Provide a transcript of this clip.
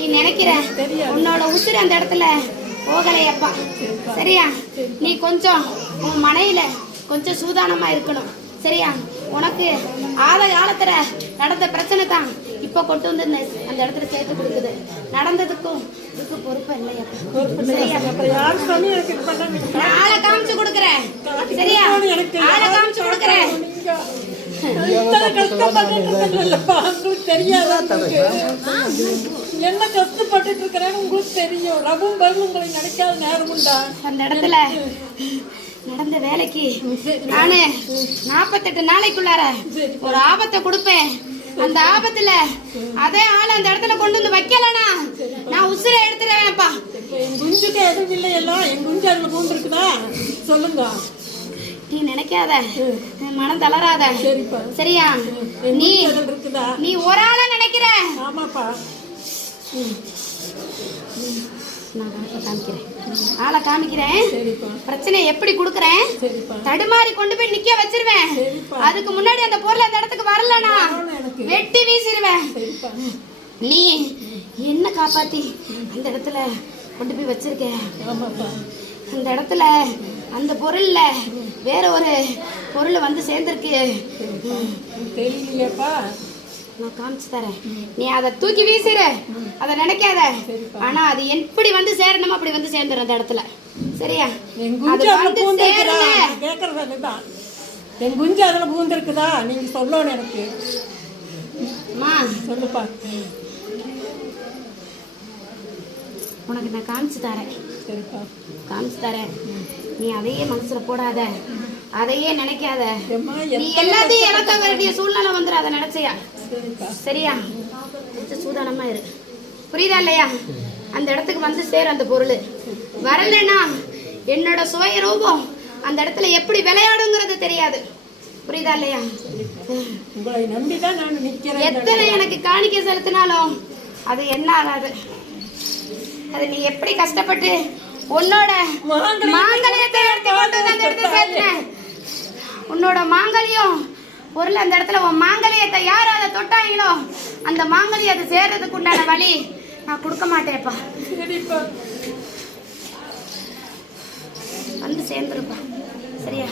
நீ நினைக்கிற உன்னோட உசுறு அந்த இடத்துல போகலையப்பா. சரியா? நீ கொஞ்சம் உன் மனையில கொஞ்சம் சூதானமா இருக்கணும். சரியா? உனக்கு ஆத காலத்துல நடந்த பிரச்சனை தான் இப்ப கொண்டு வந்து அந்த இடத்துல சேர்த்து கொடுக்குது. நடந்ததுக்கும் இதுக்கு பொறுப்பு இல்லையா? ஆளை காமிச்சு கொடுக்குறேன். சரியா? ஆளை காமிச்சு கொடுக்குறேன். என்ன கஷ்டப்பட்டு இருக்கிறேன்னு உங்களுக்கு தெரியும். ரவும் பரும் உங்களை நினைக்காத நேரம் உண்டா? அந்த இடத்துல நடந்த வேலைக்கு நானு 48 நாளைக்குள்ளார ஒரு ஆபத்தை கொடுப்பேன். அந்த ஆபத்துல அதே ஆள் அந்த இடத்துல கொண்டு வந்து வைக்கலனா நான் உசுரை எடுத்துருவேன்ப்பா. என் குஞ்சுக்கு எதுவும் இல்லையெல்லாம், என் குஞ்சு அதுல பூந்துருக்குதா சொல்லுங்க. நீ நினைக்காத, மனம் தளராத. சரியா? நீ ஒரு ஆள நினைக்கிற. ஆமாப்பா. நான் காமிக்கிறேன், ஆளை காமிக்கிறேன். பிரச்சனை எப்படி கொடுக்குறேன், தடுமாறி கொண்டு போய் நிக்க வச்சிருவேன். அதுக்கு முன்னாடி அந்த பொருள் அந்த இடத்துக்கு வரலனா வெட்டி வீசிடுவேன். நீ என்ன காப்பாத்தி அந்த இடத்துல கொண்டு போய் வச்சிருக்க. அந்த இடத்துல அந்த பொருள்ல வேற ஒரு பொருள் வந்து சேர்ந்திருக்கு. தெரியலையப்பா. நான் காமிச்சு தரேன், நீ அதை தூக்கி வீசிரு, அதை நினைக்காத. ஆனா அது எப்படி வந்து சேரணுமோ அப்படி வந்து சேர்ந்துடும் அந்த இடத்துல. சரியா? என் குஞ்சு அதுல பூந்திருக்குதா நீங்க சொல்லணும் எனக்கு. சொல்லுப்பா. உனக்கு நான் காமிச்சு தரேன். சரிப்பா, காமிச்சு தரேன். நீ அதையே மனசுல போடாத, அதையே நினைக்காத. நீ எல்லாத்தையும் இழக்க வேண்டிய சூழ்நிலை வந்துடும் அதை நினைச்சியா. சரியா? கொஞ்சம் சூதானமா இரு. புரியுதா இல்லையா? அந்த இடத்துக்கு வந்து சேரும் அந்த பொருள். வரலன்னா என்னோட சுய ரூபம் அந்த இடத்துல எப்படி விளையாடுங்கிறது தெரியாது. புரியுதா இல்லையா? உங்களை நம்பிதான் நான் நிக்கிறேன். எத்தனை எனக்கு காணிக்கை செலுத்தினாலும் அது என்ன ஆகாது. அது நீ எப்படி கஷ்டப்பட்டு உன்னோட மாங்கல்யத்தை எடுத்து கொண்டு வந்து அந்த இடத்துல சேர்த்தேன். உன்னோட மாங்கல்யம் பொருள் அந்த இடத்துல உன் மாங்கல்யத்தை யார் அதை தொட்டாங்களோ அந்த மாங்கல்யம் அது சேர்றதுக்கு உண்டான வழி நான் கொடுக்க மாட்டேன்ப்பா. வந்து சேர்ந்துருப்பா. சரியா?